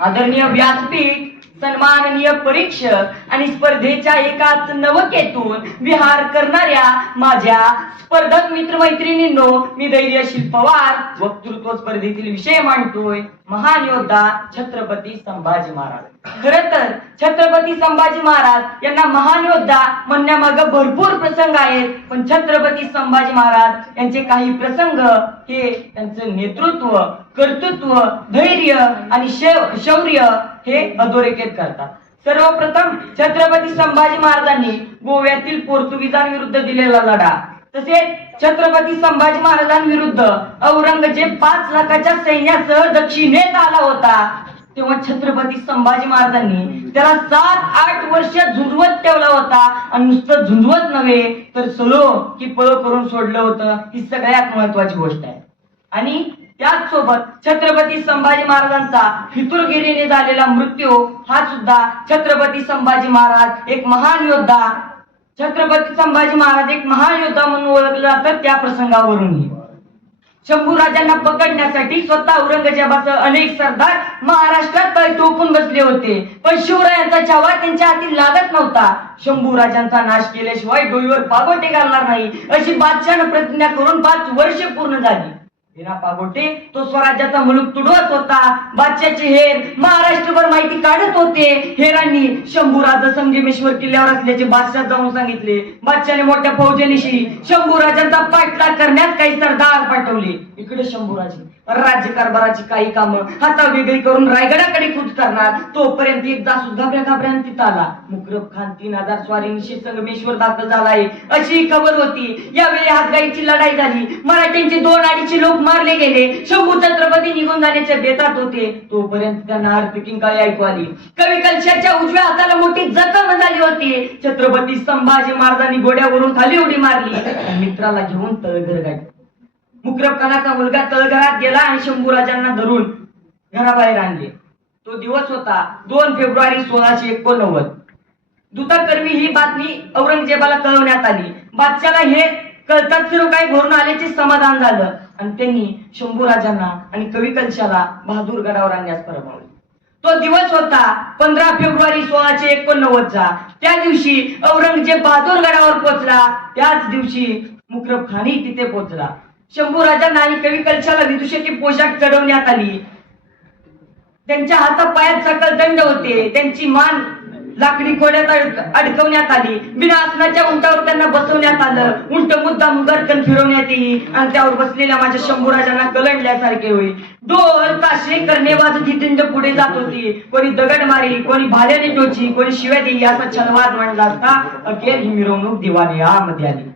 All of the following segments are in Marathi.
આદરણીય વ્યાસપીઠ सन्माननीय परीक्षक आणि स्पर्धेच्या एकाच नवकेतून विहार करणाऱ्या माझ्या स्पर्धक मित्रमैत्रिणींनो मी धैर्यशील पवार वक्तृत्व स्पर्धेतील विषय मांडतोय महान योद्धा छत्रपती संभाजी महाराज. खर तर छत्रपती संभाजी महाराज यांना महान योद्धा म्हणण्यामाग भरपूर प्रसंग आहेत पण छत्रपती संभाजी महाराज यांचे काही प्रसंग हे त्यांचं नेतृत्व कर्तृत्व धैर्य आणि शौ- शौर्य हे अधोरेखित करतात. सर्वप्रथम छत्रपती संभाजी महाराजांनी गोव्यातील पोर्तुगीजांविरुद्ध दिलेला लढा. तसेच छत्रपती संभाजी महाराजांविरुद्ध औरंगजेब पाच लाखाच्या सैन्यासह दक्षिणेत आला होता. तेव्हा छत्रपती संभाजी महाराजांनी त्याला सात आठ वर्ष झुंजवत ठेवला होता. आणि नुसतं झुंजवत नव्हे तर सलो की पळ करून सोडलं होतं ही सगळ्यात महत्वाची गोष्ट आहे. आणि त्याच सोबत छत्रपती संभाजी महाराजांचा फितुरगिरीने झालेला मृत्यू हा सुद्धा छत्रपती संभाजी महाराज एक महान योद्धा. छत्रपती संभाजी महाराज एक महान योद्धा म्हणून ओळखलं जातं त्या प्रसंगावरूनही. शंभू राजांना पकडण्यासाठी स्वतः औरंगजेबासह अनेक सरदार महाराष्ट्रात तळ बसले होते. पण शिवरायांचा छावा त्यांच्या हाती लागत नव्हता. शंभू राजांचा नाश केल्याशिवाय डोईवर पागोटे घालणार नाही अशी बादशाह प्रतिज्ञा करून पाच वर्ष पूर्ण झाली. बिना पागोटे तो स्वराज्याचा मुलूक तुडवत होता. बादशाचे हेर महाराष्ट्रभर माहिती काढत होते. हेरांनी शंभूराज संगमेश्वर किल्ल्यावर असल्याचे बादशाह जाऊन सांगितले. बादशाने मोठ्या फौजेनिशी शंभूराजांचा पाठलाग करण्यात काही सरदार पाठवले. इकडे शंभूराजे राज्य कारभाराची काही कामं हाता वेगळी करून रायगडाकडे कूच करणार तोपर्यंत एकदा सुद्धा घाबऱ्या घाबऱ्यान तिथं आला. मुकरब खान तीन हजार स्वारींशी संगमेश्वर दाखल झालाय अशी खबर होती. यावेळी हातगाईची लढाई झाली. मराठ्यांची दोन अडीचशे लोक मारले गेले. शंभू छत्रपती निघून जाण्याच्या बेतात होते. तोपर्यंत त्यांना आर्थिक काळी ऐकू आली. कवी कलशाच्या उजव्या हाताला मोठी जखम झाली होती. छत्रपती संभाजी महाराजांनी घोड्यावरून खाली उडी मारली. मित्राला घेऊन तळघर गाठले. मुक्रब मुलगा तळघरात गेला आणि शंभूराजांना धरून घराबाहेर आणले. तो दिवस होता दोन फेब्रुवारी सोळाशे एकोणनव्वद. दूताकर्मी ही बातमी औरंगजेबाला कळवण्यात आली. बादशाला हे कळताच सर्व काही भरून आल्याचे समाधान झालं. आणि त्यांनी शंभूराजांना आणि कवी कंशाला बहादूर गडावर आणण्यास परमावले तो दिवस होता पंधरा फेब्रुवारी सोळाशे एकोणनव्वदचा. त्या दिवशी औरंगजेब बहादूर गडावर पोहोचला. त्याच दिवशी मुकरब खानी तिथे पोहोचला. शंभू राजांना आणि कवी कलशाला विदुषाची पोशाख चढवण्यात आली. त्यांच्या हातापायात सकल दंड होते. त्यांची मान लाकडी कोड्यात अडकवण्यात आली. बिना आसनाच्या उंटावर त्यांना बसवण्यात आलं. उंट मुद्दाम गरकन फिरवण्यात येईल आणि त्यावर बसलेल्या माझ्या शंभूराजांना गलंडल्यासारखे होईल डोल ताशे करणे वाजत जितेंद्र पुढे जात होती. कोणी दगड मारी कोणी भाल्याने टोची कोणी शिव्या देई असा छलवाद मांडला असता. अखेर ही मिरवणूक दिवाणीमध्ये आली.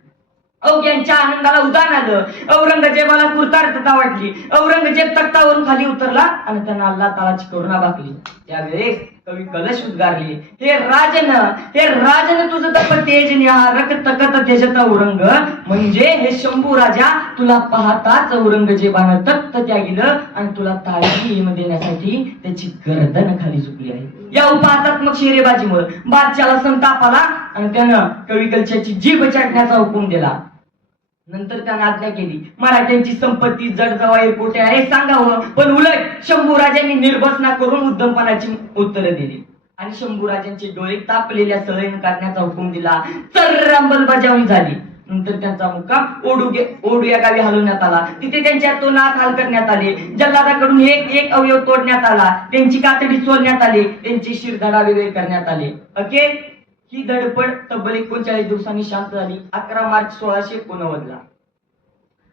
अवघ्यांच्या आनंदाला उदान आलं. औरंगजेबाला कृतार्थता वाटली. औरंगजेब तख्तावरून खाली उतरला आणि त्यांना अल्ला तालाची करुणा बाकली त्यावेळेस कवी कलश उद्गारले हे राजन हे राजन तुझं तप तेज निहा. रक्त कत तेजत औरंग. म्हणजे हे शंभू राजा तुला पाहताच औरंगजेबानं तख्त त्यागिलं आणि तुला ताळी देण्यासाठी त्याची गर्दन खाली झुकली आहे. या उपहासात्मक शेरेबाजीमुळे बादशाला संताप आला आणि त्यानं कवी कलशाची जीभ चाटण्याचा हुकूम दिला. नंतर त्यानं आज्ञा केली. मराठ्यांची संपत्ती जडजवाई कोठे आहे सांगावं. पण उलट शंभूराजांनी निर्भसना करून उद्दमपणाची उत्तरं दिली. आणि शंभूराजांचे डोळे तापलेल्या सळईनं काढण्याचा हुकूम दिला. तर अंमलबजावणी झाली. नंतर त्यांचा मुक्काम ओडू गे- ओडू या गावी हलवण्यात आला. तिथे त्यांच्या तोनात हाल करण्यात आले. जल्लादाकडून एक एक अवयव तोडण्यात आला. त्यांची कातडी चोलण्यात आली. त्यांची शिरधडा वेगळे करण्यात आले. ओके? ही धडपड तब्बल एकोणचाळीस दिवसांनी शांत झाली. अकरा मार्च सोळाशे एकोणनव्वदला.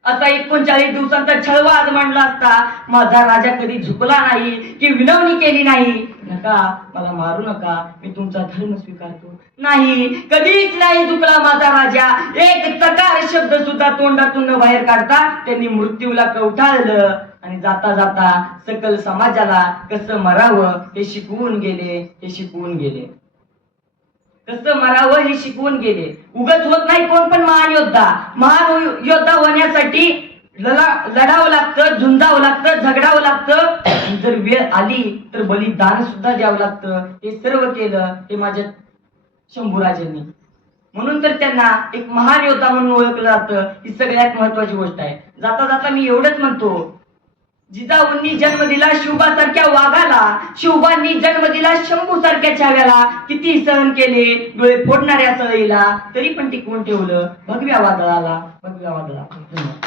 आता एकोणचाळीस दिवसांचा छळवाद मांडला असता. माझा राजा कधी झुकला नाही की विनवणी केली नाही. नका मला मारू नका. मी तुमचा धर्म स्वीकारतो. नाही कधीच नाही झुकला माझा राजा. एक चकार शब्द सुद्धा तोंडातून न बाहेर काढता त्यांनी मृत्यूला कवठाळलं आणि जाता जाता सकल समाजाला कसं मरावं हे शिकवून गेले हे शिकवून गेले. कसं मरावं हे शिकवून गेले. उगत होत नाही कोण पण महान योद्धा महान योद्धा होण्यासाठी लढावं लागतं झुंजावं लागतं झगडावं लागतं. जर वेळ आली तर बलिदान सुद्धा द्यावं लागतं. हे सर्व केलं हे माझ्या शंभूराजांनी. म्हणून तर त्यांना एक महान योद्धा म्हणून ओळखलं जातं. ही सगळ्यात महत्वाची गोष्ट आहे. जाता जाता मी एवढंच म्हणतो. जिजाऊंनी जन्म दिला शिवबासारख्या वाघाला. शिवबांनी जन्म दिला शंभू सारख्या छाव्याला. किती सहन केले? डोळे फोडणाऱ्या चळईला तरी पण टिकवून ठेवलं. भगव्या वादळाला. भगव्या वादळाला. धन्यवाद.